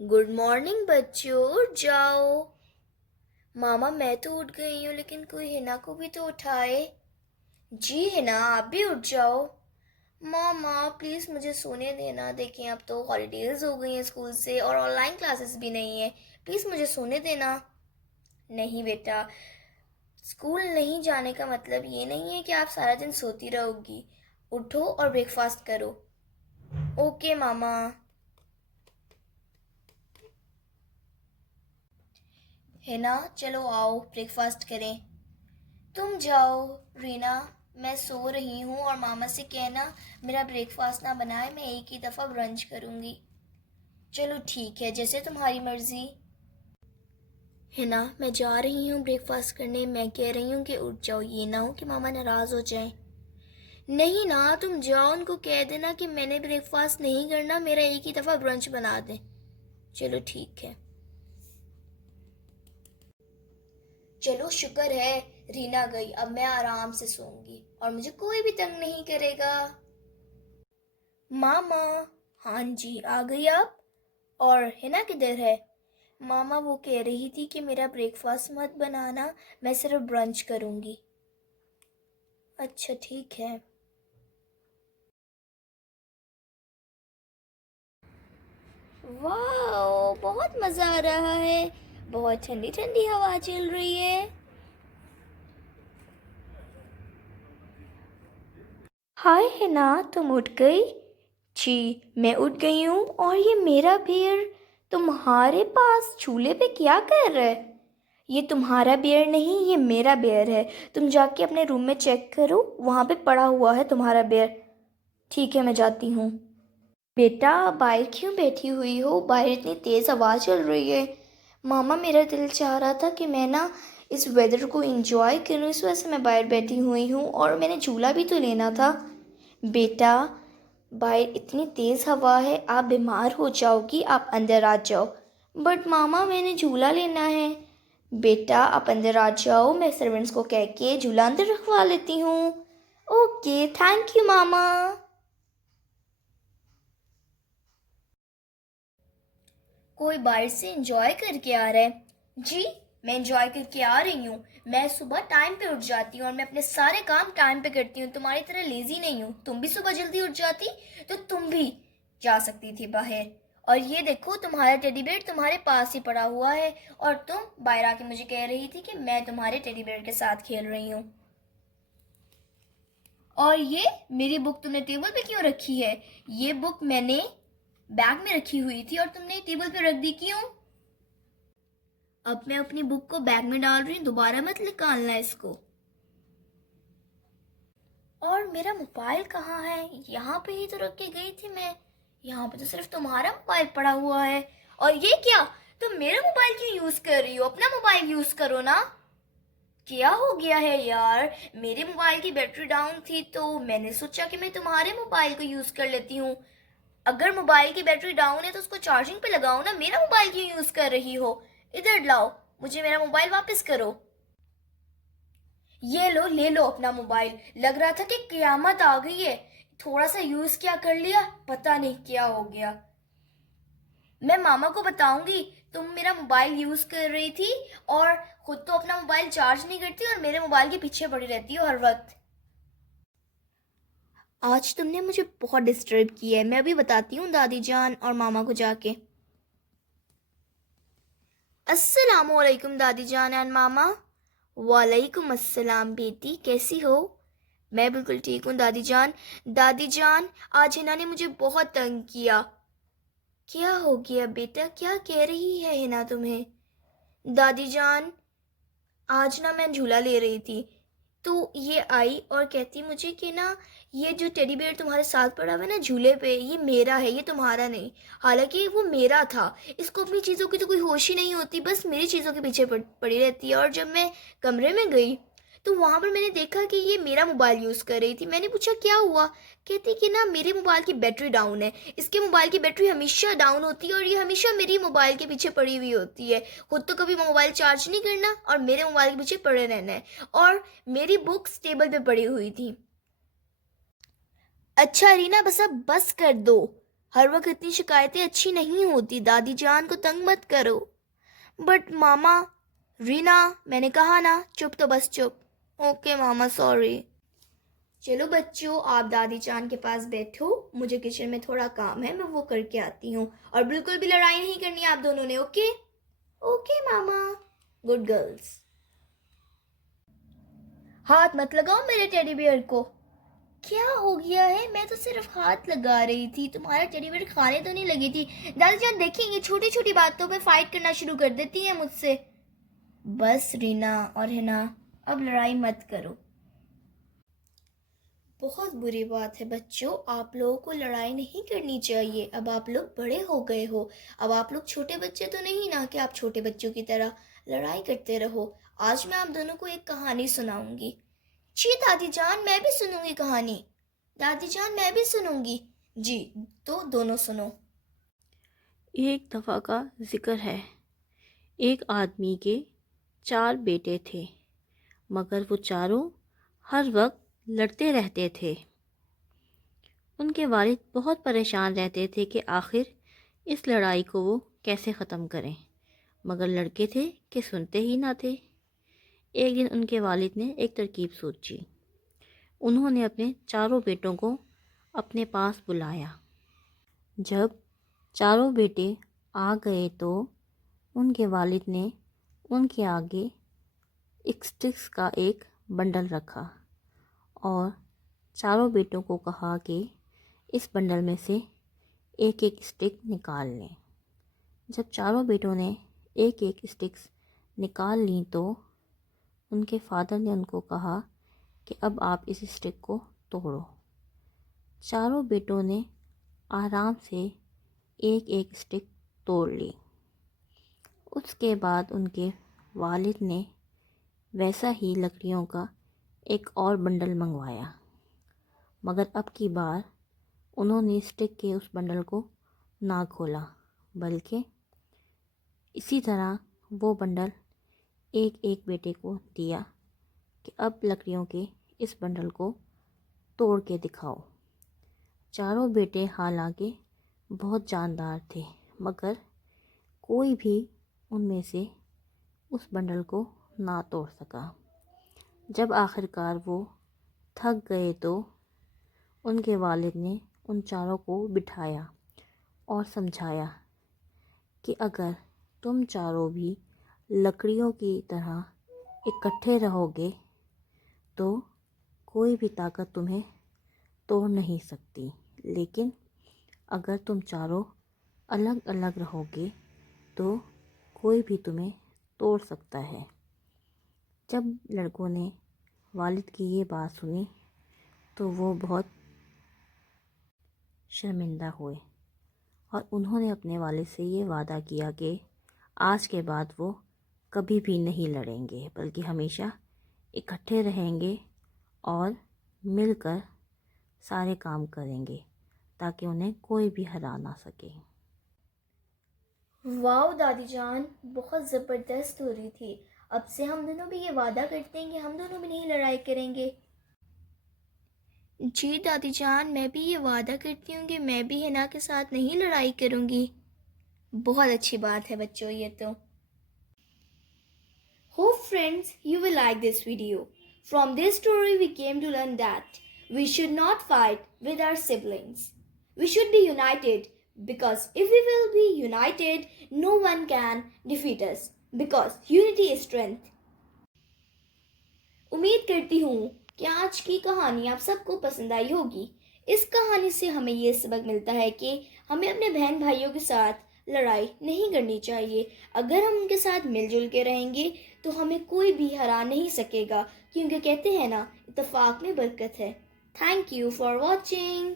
Good morning बच्चों, उठ जाओ। मामा मैं तो उठ गई हूँ, लेकिन कोई हिना को भी तो उठाए। जी हिना, आप भी उठ जाओ। मामा प्लीज़ मुझे सोने देना। देखें अब तो हॉलीडेज हो गई हैं स्कूल से और ऑनलाइन क्लासेस भी नहीं है। प्लीज़ मुझे सोने देना। नहीं बेटा, स्कूल नहीं जाने का मतलब ये नहीं है कि आप सारा दिन सोती रहोगी। उठो और ब्रेकफास्ट करो। ओके मामा। हिना चलो आओ ब्रेकफास्ट करें। तुम जाओ रीना, मैं सो रही हूँ और मामा से कहना मेरा ब्रेकफास्ट ना बनाए, मैं एक ही दफ़ा ब्रंच करूँगी। चलो ठीक है, जैसे तुम्हारी मर्ज़ी। है ना, मैं जा रही हूँ ब्रेकफास्ट करने। मैं कह रही हूँ कि उठ जाओ, ये ना हो कि मामा नाराज़ हो जाए। नहीं ना, तुम जाओ, उनको कह देना कि मैंने ब्रेकफास्ट नहीं करना, मेरा एक ही दफ़ा ब्रंच बना दें। चलो ठीक है। चलो शुक्र है रीना गई, अब मैं आराम से सोऊंगी और मुझे कोई भी तंग नहीं करेगा। मामा। हाँ जी, आ गई आप। और हिना किधर है? मामा वो कह रही थी कि मेरा ब्रेकफास्ट मत बनाना, मैं सिर्फ ब्रंच करूँगी। अच्छा ठीक है। वाह, बहुत मज़ा आ रहा है। बहुत ठंडी ठंडी हवा चल रही है। हाय हिना, तुम उठ गई? जी, मैं उठ गई हूँ। और ये मेरा बियर तुम्हारे पास झूले पे क्या कर रहा है? ये तुम्हारा बियर नहीं, ये मेरा बियर है। तुम जाके अपने रूम में चेक करो, वहाँ पे पड़ा हुआ है तुम्हारा बियर। ठीक है, मैं जाती हूँ। बेटा बाहर क्यों बैठी हुई हो? बाहर इतनी तेज़ हवा चल रही है। मामा मेरा दिल चाह रहा था कि मैं ना इस वेदर को एंजॉय करूँ, इस वजह से मैं बाहर बैठी हुई हूँ और मैंने झूला भी तो लेना था। बेटा बाहर इतनी तेज़ हवा है, आप बीमार हो जाओगी, आप अंदर आ जाओ। बट मामा मैंने झूला लेना है। बेटा आप अंदर आ जाओ, मैं सर्वेंट्स को कह के झूला अंदर रखवा लेती हूँ। ओके थैंक यू मामा। कोई बाहर से एंजॉय करके आ रहा है? जी, मैं एंजॉय करके आ रही हूँ। मैं सुबह टाइम पे उठ जाती हूँ और मैं अपने सारे काम टाइम पे करती हूँ। तुम्हारी तरह लेजी नहीं हूँ। तुम भी सुबह जल्दी उठ जाती तो तुम भी जा सकती थी बाहर। और ये देखो तुम्हारा टेडी बेयर तुम्हारे पास ही पड़ा हुआ है और तुम बाहर आके मुझे कह रही थी कि मैं तुम्हारे टेडी बेयर के साथ खेल रही हूँ। और ये मेरी बुक तुमने टेबल पे क्यों रखी है? ये बुक मैंने बैग में रखी हुई थी और तुमने टेबल पे रख दी, क्यों? अब मैं अपनी बुक को बैग में डाल रही हूँ, दोबारा मत निकालना इसको। और मेरा मोबाइल कहाँ है? यहाँ पे ही तो रख के गई थी मैं। यहाँ पे तो सिर्फ तुम्हारा मोबाइल पड़ा हुआ है। और ये क्या? तुम मेरा मोबाइल क्यों यूज कर रही हो? अपना मोबाइल यूज करो ना। क्या हो गया है यार? मेरे मोबाइल की बैटरी डाउन थी तो मैंने सोचा कि मैं तुम्हारे मोबाइल को यूज कर लेती हूँ। अगर मोबाइल की बैटरी डाउन है तो उसको चार्जिंग पे लगाओ ना, मेरा मोबाइल क्यों यूज कर रही हो? इधर लाओ, मुझे मेरा मोबाइल वापस करो। ये लो, ले लो अपना मोबाइल। लग रहा था कि कयामत आ गई है। थोड़ा सा यूज क्या कर लिया, पता नहीं क्या हो गया। मैं मामा को बताऊंगी तुम मेरा मोबाइल यूज कर रही थी और खुद तो अपना मोबाइल चार्ज नहीं करती और मेरे मोबाइल के पीछे पड़ी रहती हो हर वक्त। आज तुमने मुझे बहुत डिस्टर्ब किया है। मैं अभी बताती हूँ दादी जान और मामा को जाके। अस्सलामुअलैकुम दादी जान एंड मामा। वालेकुम अस्सलाम बेटी, कैसी हो? मैं बिल्कुल ठीक हूँ दादी जान। दादी जान, आज हिना ने मुझे बहुत तंग किया। क्या हो गया बेटा, क्या कह रही है हिना तुम्हें? दादी जान, आज ना मैं झूला ले रही थी तो ये आई और कहती मुझे कि ना ये जो टेडी बेयर तुम्हारे साथ पड़ा हुआ है ना झूले पे, ये मेरा है, ये तुम्हारा नहीं। हालांकि वो मेरा था। इसको अपनी चीज़ों की तो कोई होश ही नहीं होती, बस मेरी चीज़ों के पीछे पड़ी रहती है। और जब मैं कमरे में गई तो वहाँ पर मैंने देखा कि ये मेरा मोबाइल यूज़ कर रही थी। मैंने पूछा क्या हुआ? कहती कि ना मेरे मोबाइल की बैटरी डाउन है। इसके मोबाइल की बैटरी हमेशा डाउन होती है और ये हमेशा मेरी मोबाइल के पीछे पड़ी हुई होती है। खुद तो कभी मोबाइल चार्ज नहीं करना और मेरे मोबाइल के पीछे पड़े रहना है। और मेरी बुक्स टेबल पे पड़ी हुई थी। अच्छा रीना, बस अब बस कर दो। हर वक्त इतनी शिकायतें अच्छी नहीं होती, दादी जान को तंग मत करो। बट मामा, रीना, मैंने कहा ना, चुप तो बस चुप। ओके मामा, सॉरी। चलो बच्चों, आप दादी जान के पास बैठो, मुझे किचन में थोड़ा काम है, मैं वो करके आती हूँ। और बिल्कुल भी लड़ाई नहीं करनी आप दोनों ने, ओके? ओके मामा, गुड गर्ल्स। हाथ मत लगाओ मेरे टेडी बियर को। क्या हो गया है? मैं तो सिर्फ हाथ लगा रही थी, तुम्हारा टेडी बियर खाने तो नहीं लगी थी। दादी जान देखेंगे, छोटी छोटी बातों पे फाइट करना शुरू कर देती है मुझसे। बस रीना और हिना, अब लड़ाई मत करो। बहुत बुरी बात है बच्चों, आप लोगों को लड़ाई नहीं करनी चाहिए। अब आप लोग बड़े हो गए हो, अब आप लोग छोटे बच्चे तो नहीं ना कि आप छोटे बच्चों की तरह लड़ाई करते रहो। आज मैं आप दोनों को एक कहानी सुनाऊंगी। जी दादी जान, मैं भी सुनूंगी कहानी। दादी जान, मैं भी सुनूंगी। जी, तो दोनों सुनो। एक दफ़ा का जिक्र है। एक आदमी के 4 बेटे थे, मगर वो चारों हर वक्त लड़ते रहते थे। उनके वालिद बहुत परेशान रहते थे कि आखिर इस लड़ाई को वो कैसे ख़त्म करें, मगर लड़के थे कि सुनते ही ना थे। एक दिन उनके वालिद ने एक तरकीब सोची। उन्होंने अपने चारों बेटों को अपने पास बुलाया। जब चारों बेटे आ गए तो उनके वालिद ने उनके आगे एक स्टिक्स का एक बंडल रखा और चारों बेटों को कहा कि इस बंडल में से एक एक स्टिक निकाल लें। जब चारों बेटों ने एक एक स्टिक्स निकाल ली तो उनके फादर ने उनको कहा कि अब आप इस स्टिक को तोड़ो। चारों बेटों ने आराम से एक एक स्टिक तोड़ ली। उसके बाद उनके वालिद ने वैसा ही लकड़ियों का एक और बंडल मंगवाया, मगर अब की बार उन्होंने स्टिक के उस बंडल को ना खोला, बल्कि इसी तरह वो बंडल एक एक बेटे को दिया कि अब लकड़ियों के इस बंडल को तोड़ के दिखाओ। चारों बेटे हालांकि बहुत जानदार थे, मगर कोई भी उनमें से उस बंडल को ना तोड़ सका। जब आखिरकार वो थक गए तो उनके वालिद ने उन चारों को बिठाया और समझाया कि अगर तुम चारों भी लकड़ियों की तरह इकट्ठे रहोगे तो कोई भी ताकत तुम्हें तोड़ नहीं सकती, लेकिन अगर तुम चारों अलग अलग रहोगे तो कोई भी तुम्हें तोड़ सकता है। जब लड़कों ने वालिद की ये बात सुनी तो वो बहुत शर्मिंदा हुए और उन्होंने अपने वालिद से ये वादा किया कि आज के बाद वो कभी भी नहीं लड़ेंगे, बल्कि हमेशा इकट्ठे रहेंगे और मिलकर सारे काम करेंगे ताकि उन्हें कोई भी हरा ना सके। वाह दादी जान, बहुत ज़बरदस्त स्टोरी थी। अब से हम दोनों भी ये वादा करते हैं कि हम दोनों भी नहीं लड़ाई करेंगे। जी दादी जान, मैं भी ये वादा करती हूँ कि मैं भी हिना के साथ नहीं लड़ाई करूँगी। बहुत अच्छी बात है बच्चों ये तो। Hope friends you will like this video. From this story we came to learn that we should not fight with our siblings. We should be united because if we will be united, no one can defeat us because unity is strength. उम्मीद करती हूँ कि आज की कहानी आप सबको पसंद आई होगी। इस कहानी से हमें ये सबक मिलता है कि हमें अपने बहन भाइयों के साथ लड़ाई नहीं करनी चाहिए। अगर हम उनके साथ मिलजुल के रहेंगे तो हमें कोई भी हरा नहीं सकेगा, क्योंकि कहते हैं ना, इत्तेफाक में बरकत है। Thank you for watching.